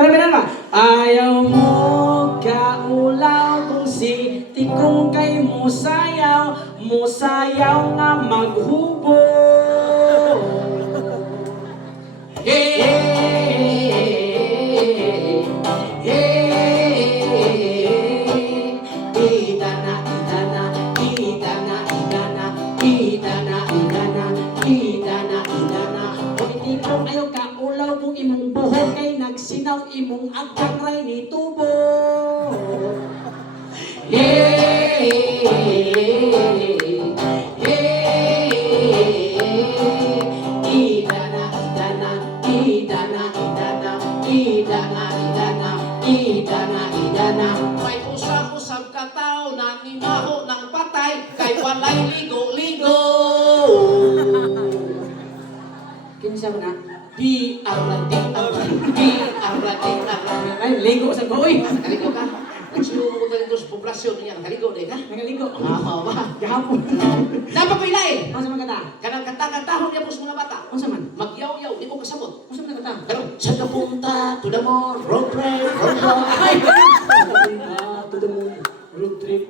Kalabinan ba? Ayaw mo kaulaw kung si tikong kay musayaw nga maghubo. Hey, imong buhok kay nagsinaw imong agkangray ni tubo. Hey, idana. May usap-usap ka tao na nimaho ng patay kay walay ligo-ligo. Kinsa mo na? Di aradi. Ay, ligo sa goy. Nakaligo ka? Nagsulong mo talaga sa poblasyon niya. Nakaligo din ka? Nakaligo. Oo ba? Gahapon. Dapat ko ilain. Ano sa mga kata? Kanang kata-katahon niya po sa mga bata. Ano sa man? Magyaw-yaw, di ko kasabot. Ano sa mga kata? Pero, sa napunta, to the moon, road trip, ay! Sa napunta, to the moon, road trip,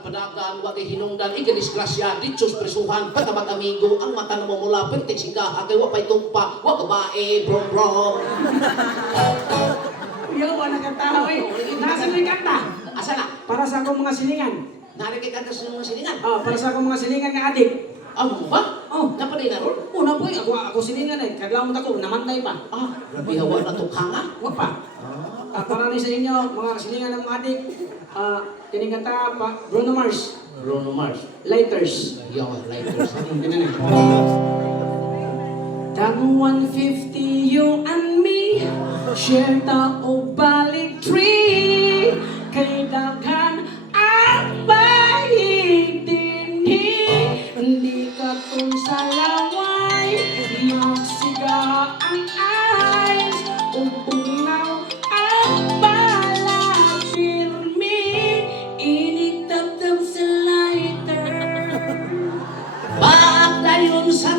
padagan, wag hinungdan, ikadisgrasya, ditsos presuhan, pagkabag amigo, ang mata na mula, pentek singkaha, kay wapay tumpa, wag babae, bro. Yo, wala kang tao eh. Nasaan yung kanta? Asa na? Para sa akong mga silingan. Nari kay kanta sa mga silingan? Para sa akong mga silingan nga adik. Ano ba? Napaday na ron? Una po eh, ako silingan eh. Kaglamot ako, namantay pa. Grabe hawa na tukhanga? Wag pa. Para rin sa inyo, mga silingan ng mga adik. Kinikanta pa, Bruno Mars. Lighters. Lighters. Tag 150, you and me, share ta o balik tree, kay daghan ang bayig dinhi, hindi ka tun sa laway, magsiga ang eyes, umpugnaw ang bala, firme, initagtag sa lighter. Pagdayon sa